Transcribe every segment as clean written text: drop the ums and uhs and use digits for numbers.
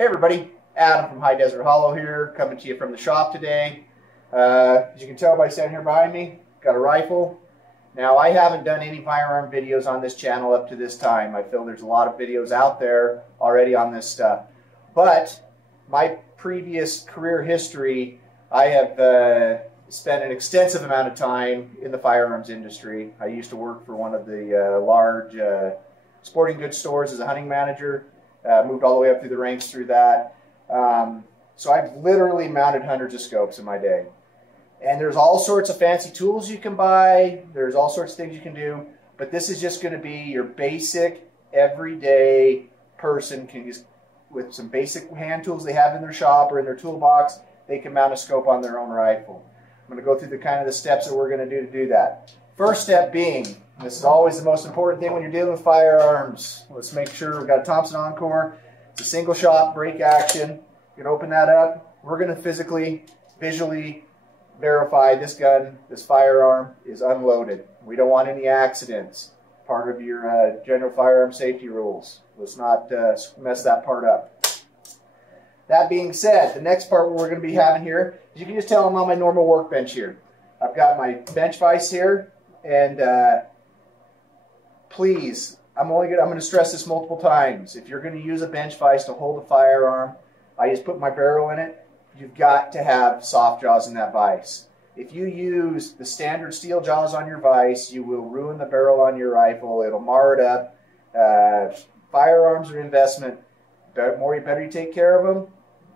Hey everybody, Adam from High Desert Hollow here, coming to you from the shop today. As you can tell by standing here behind me, got a rifle. Now I haven't done any firearm videos on this channel up to this time. I feel there's a lot of videos out there already on this stuff. But my previous career history, I have spent an extensive amount of time in the firearms industry. I used to work for one of the large sporting goods stores as a hunting manager. Moved all the way up through the ranks through that. So I've literally mounted hundreds of scopes in my day. And there's all sorts of fancy tools you can buy. There's all sorts of things you can do. But this is just going to be your basic, everyday person can just, with some basic hand tools they have in their shop or in their toolbox, they can mount a scope on their own rifle. I'm going to go through the steps that we're going to do that. First step being, this is always the most important thing when you're dealing with firearms. Let's make sure we've got a Thompson Encore. It's a single shot break action. You can open that up. We're going to physically, visually verify this gun, this firearm is unloaded. We don't want any accidents. Part of your general firearm safety rules. Let's not mess that part up. That being said, the next part we're going to be having here, you can just tell I'm on my normal workbench here. I've got my bench vise here, and please, I'm going to stress this multiple times. If you're going to use a bench vise to hold a firearm, I just put my barrel in it. You've got to have soft jaws in that vise. If you use the standard steel jaws on your vise, you will ruin the barrel on your rifle. It'll mar it up. Firearms are an investment. The more you better you take care of them,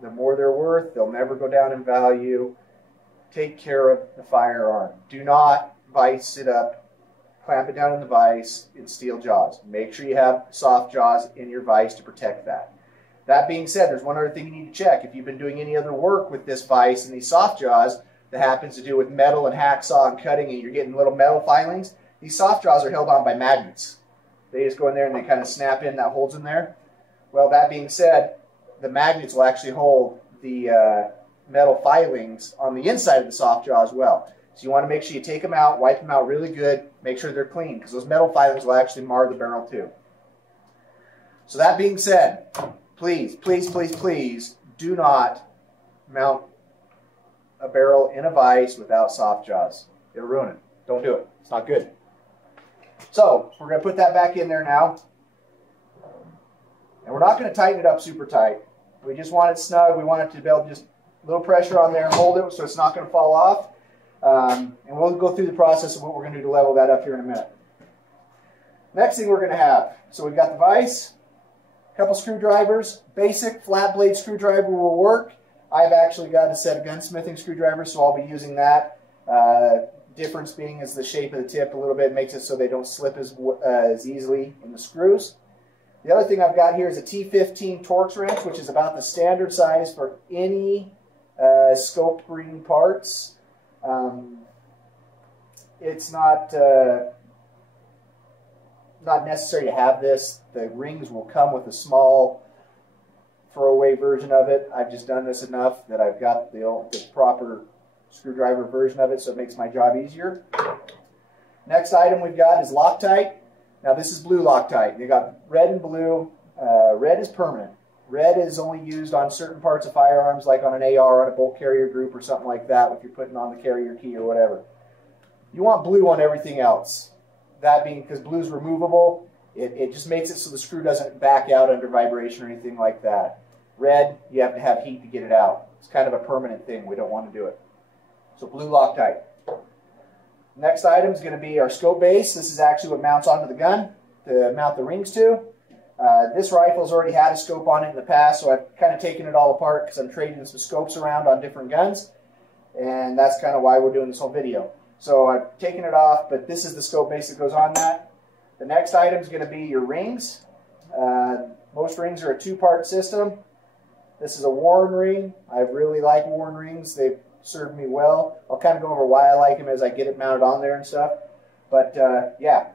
the more they're worth. They'll never go down in value. Take care of the firearm. Do not vise it up, clamp it down in the vise in steel jaws. Make sure you have soft jaws in your vise to protect that. That being said, there's one other thing you need to check. If you've been doing any other work with this vise and these soft jaws that happens to do with metal and hacksaw and cutting and you're getting little metal filings, these soft jaws are held on by magnets. They just go in there and they kind of snap in, that holds in there. Well, that being said, the magnets will actually hold the metal filings on the inside of the soft jaw as well. So you want to make sure you take them out, wipe them out really good, make sure they're clean, because those metal filings will actually mar the barrel too. So that being said, please, please, please, please do not mount a barrel in a vise without soft jaws. It'll ruin it. Don't do it. It's not good. So we're going to put that back in there now. And we're not going to tighten it up super tight. We just want it snug. We want it to be able to just a little pressure on there and hold it so it's not going to fall off. And we'll go through the process of what we're going to do to level that up here in a minute. Next thing we're going to have, so we've got the vise, a couple screwdrivers, basic flat blade screwdriver will work. I've actually got a set of gunsmithing screwdrivers, so I'll be using that. Difference being is the shape of the tip a little bit makes it so they don't slip as easily in the screws. The other thing I've got here is a T15 Torx wrench, which is about the standard size for any scope ring parts. It's not necessary to have this. The rings will come with a small throwaway version of it. I've just done this enough that I've got the proper screwdriver version of it, so it makes my job easier. Next item we've got is Loctite. Now this is blue Loctite. You got red and blue. Red is permanent. Red is only used on certain parts of firearms, like on an AR, on a bolt carrier group or something like that, if you're putting on the carrier key or whatever. You want blue on everything else. That being because blue is removable. It just makes it so the screw doesn't back out under vibration or anything like that. Red, you have to have heat to get it out. It's kind of a permanent thing. We don't want to do it. So blue Loctite. Next item is going to be our scope base. This is actually what mounts onto the gun to mount the rings to. This rifle's already had a scope on it in the past, so I've kind of taken it all apart because I'm trading some scopes around on different guns, and that's kind of why we're doing this whole video. So I've taken it off, but this is the scope base that goes on that. The next item is going to be your rings. Most rings are a two-part system. This is a Warren ring. I really like Warren rings. They've served me well. I'll kind of go over why I like them as I get it mounted on there and stuff. But yeah.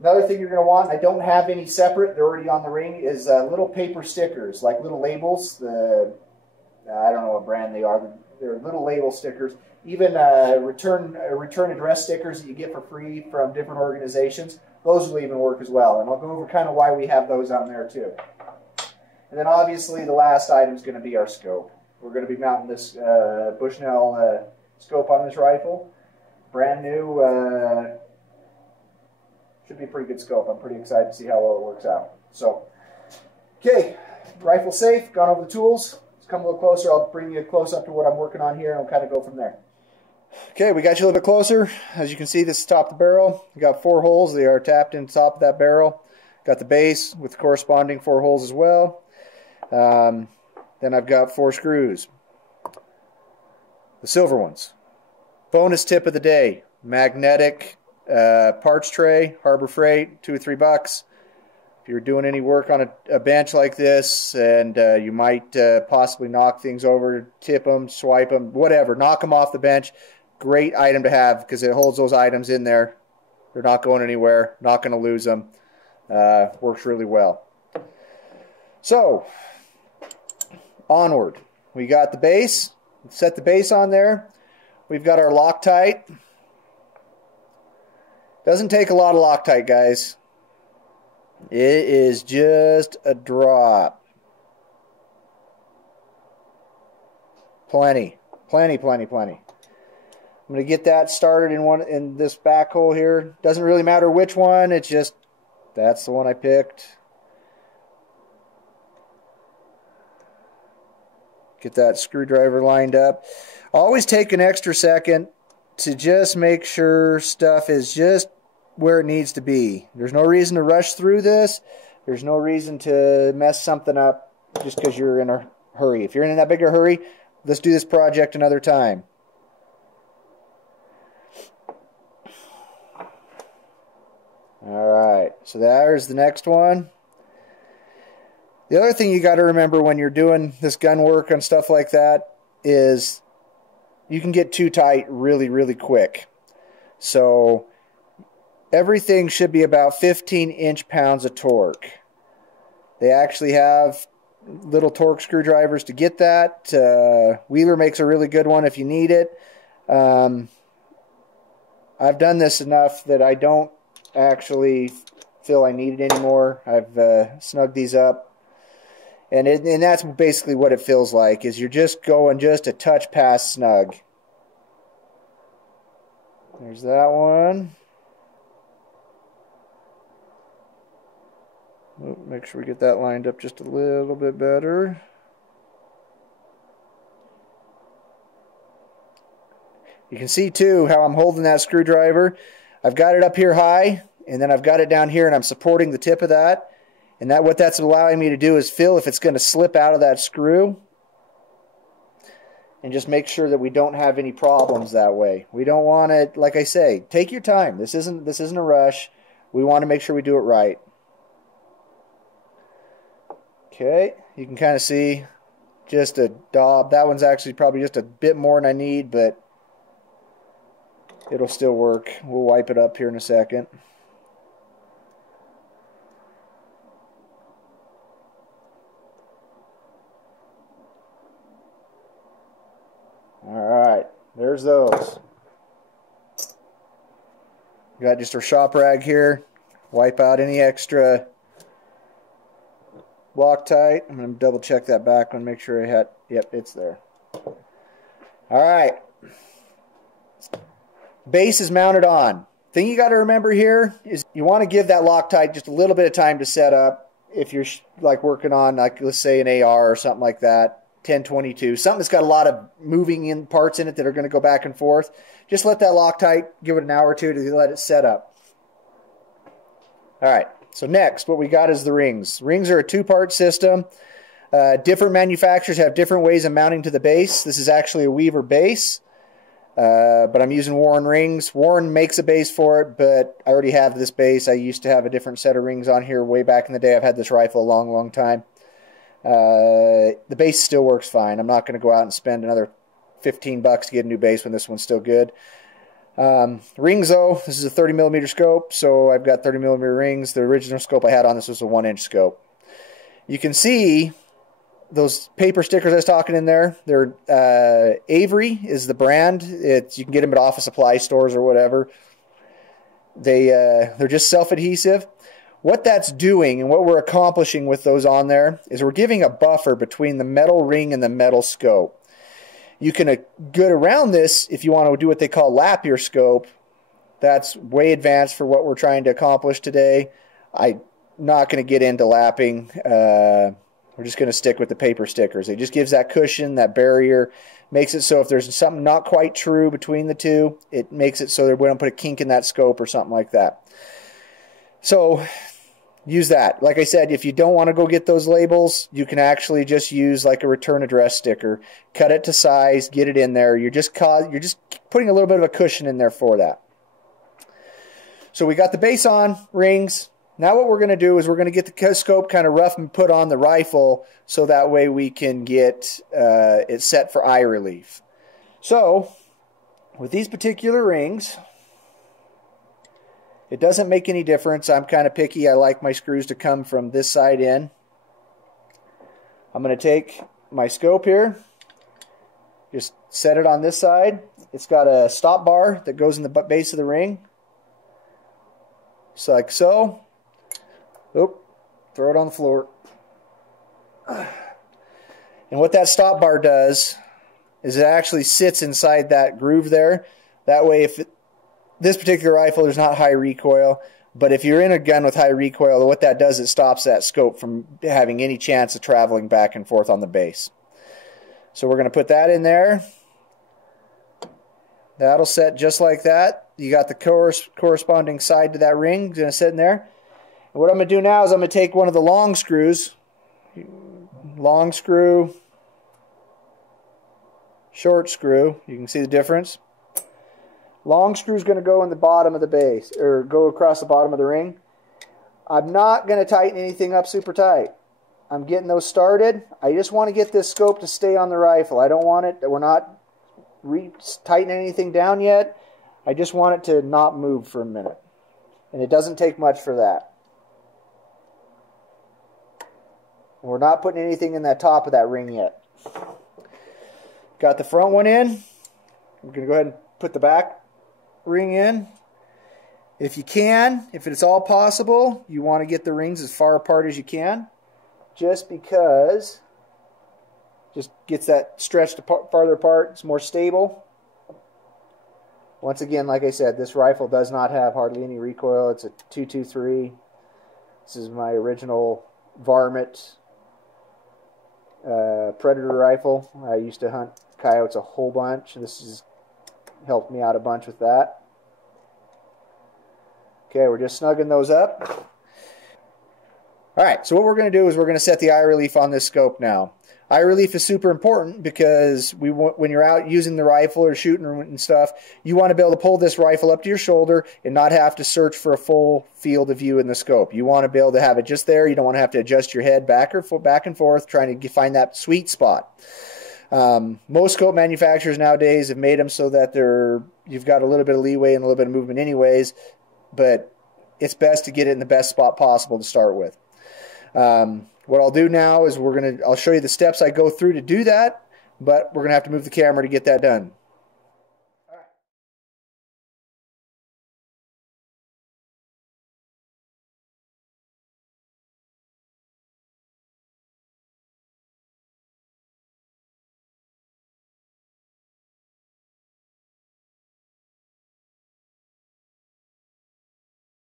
Another thing you're going to want, I don't have any separate, they're already on the ring, is little paper stickers, like little labels. I don't know what brand they are. They're little label stickers. Even return address stickers that you get for free from different organizations. Those will even work as well. And I'll go over kind of why we have those on there too. And then obviously the last item is going to be our scope. We're going to be mounting this Bushnell scope on this rifle. Brand new, should be a pretty good scope. I'm pretty excited to see how well it works out. So, okay, rifle safe, gone over the tools. Let's come a little closer. I'll bring you close up to what I'm working on here and we'll kind of go from there. Okay, we got you a little bit closer. As you can see, this is top of the barrel. We got 4 holes. They are tapped in the top of that barrel. Got the base with corresponding 4 holes as well. Then I've got 4 screws. The silver ones. Bonus tip of the day. Magnetic parts tray, Harbor Freight, $2 or $3. If you're doing any work on a bench like this and you might possibly knock things over, tip them, swipe them, whatever, knock them off the bench. Great item to have because it holds those items in there. They're not going anywhere, not going to lose them. Works really well. So, onward. We got the base. Set the base on there. We've got our Loctite. Doesn't take a lot of Loctite, guys. It is just a drop. Plenty. Plenty, plenty, plenty. I'm going to get that started in this back hole here. Doesn't really matter which one. It's just, that's the one I picked. Get that screwdriver lined up. Always take an extra second to just make sure stuff is just where it needs to be. There's no reason to rush through this. There's no reason to mess something up just because you're in a hurry. If you're in that big a hurry, let's do this project another time. Alright, so there's the next one. The other thing you got to remember when you're doing this gun work and stuff like that is you can get too tight really, really quick. So everything should be about 15 inch-pounds of torque. They actually have little torque screwdrivers to get that. Wheeler makes a really good one if you need it. I've done this enough that I don't actually feel I need it anymore. I've snugged these up. And that's basically what it feels like, is you're just going just a touch past snug. There's that one. Make sure we get that lined up just a little bit better. You can see too how I'm holding that screwdriver. I've got it up here high, and then I've got it down here, and I'm supporting the tip of that. And what that's allowing me to do is feel if it's going to slip out of that screw. And just make sure that we don't have any problems that way. We don't want it, like I say, take your time. This isn't a rush. We want to make sure we do it right. Okay, you can kind of see just a daub. That one's actually probably just a bit more than I need, but it'll still work. We'll wipe it up here in a second. Alright, there's those. Got just our shop rag here. Wipe out any extra Loctite. I'm going to double check that back one, make sure I had, yep, it's there. Alright. Base is mounted on. Thing you got to remember here is you want to give that Loctite just a little bit of time to set up if you're like working on, like, let's say an AR or something like that. 1022, something that's got a lot of moving in parts in it that are going to go back and forth. Just let that Loctite, give it an hour or two to let it set up. Alright, so next what we got is the rings. Rings are a 2-part system. Different manufacturers have different ways of mounting to the base. This is actually a Weaver base, but I'm using Warren rings. Warren makes a base for it, but I already have this base. I used to have a different set of rings on here way back in the day. I've had this rifle a long, long time. The base still works fine. I'm not going to go out and spend another $15 to get a new base when this one's still good. Rings though, this is a 30mm scope, so I've got 30mm rings. The original scope I had on this was a 1-inch scope. You can see those paper stickers I was talking in there. They're Avery is the brand. You can get them at office supply stores or whatever. They're just self-adhesive. what that's doing and what we're accomplishing with those on there is we're giving a buffer between the metal ring and the metal scope. You can get around this if you want to do what they call lap your scope. That's way advanced for what we're trying to accomplish today. I'm not going to get into lapping. We're just going to stick with the paper stickers. It just gives that cushion, that barrier, makes it so if there's something not quite true between the two, it makes it so that we don't put a kink in that scope or something like that. So use that. Like I said, if you don't want to go get those labels, you can actually just use like a return address sticker. Cut it to size, get it in there. You're just putting a little bit of a cushion in there for that. So we got the base on, rings. Now what we're going to do is we're going to get the scope kind of rough and put on the rifle so that way we can get it set for eye relief. So with these particular rings, it doesn't make any difference. I'm kind of picky. I like my screws to come from this side in. I'm going to take my scope here, just set it on this side. It's got a stop bar that goes in the base of the ring. Just like so. Oop, throw it on the floor. And what that stop bar does is it actually sits inside that groove there. That way if this particular rifle, there's not high recoil, but if you're in a gun with high recoil, what that does, it stops that scope from having any chance of traveling back and forth on the base. So we're going to put that in there. That'll set just like that. You got the corresponding side to that ring going to sit in there. And what I'm going to do now is I'm going to take one of the long screws, long screw, short screw. You can see the difference. Long screw is going to go in the bottom of the base, or go across the bottom of the ring. I'm not going to tighten anything up super tight. I'm getting those started. I just want to get this scope to stay on the rifle. I don't want it, we're not tightening anything down yet. I just want it to not move for a minute. And it doesn't take much for that. We're not putting anything in that top of that ring yet. Got the front one in. We're going to go ahead and put the back ring in. If you can, if it's all possible, you want to get the rings as far apart as you can, just because just gets that stretched farther apart. It's more stable. Once again, like I said, this rifle does not have hardly any recoil. It's a 223. This is my original varmint predator rifle. I used to hunt coyotes a whole bunch. This has helped me out a bunch with that. Okay, we're just snugging those up. Alright, so what we're going to do is we're going to set the eye relief on this scope now. Eye relief is super important because when you're out using the rifle or shooting and stuff, you want to be able to pull this rifle up to your shoulder and not have to search for a full field of view in the scope. You want to be able to have it just there. You don't want to have to adjust your head back and forth trying to find that sweet spot. Most scope manufacturers nowadays have made them so that you've got a little bit of leeway and a little bit of movement anyways, but it's best to get it in the best spot possible to start with. What I'll do now is I'll show you the steps I go through to do that, but we're going to have to move the camera to get that done.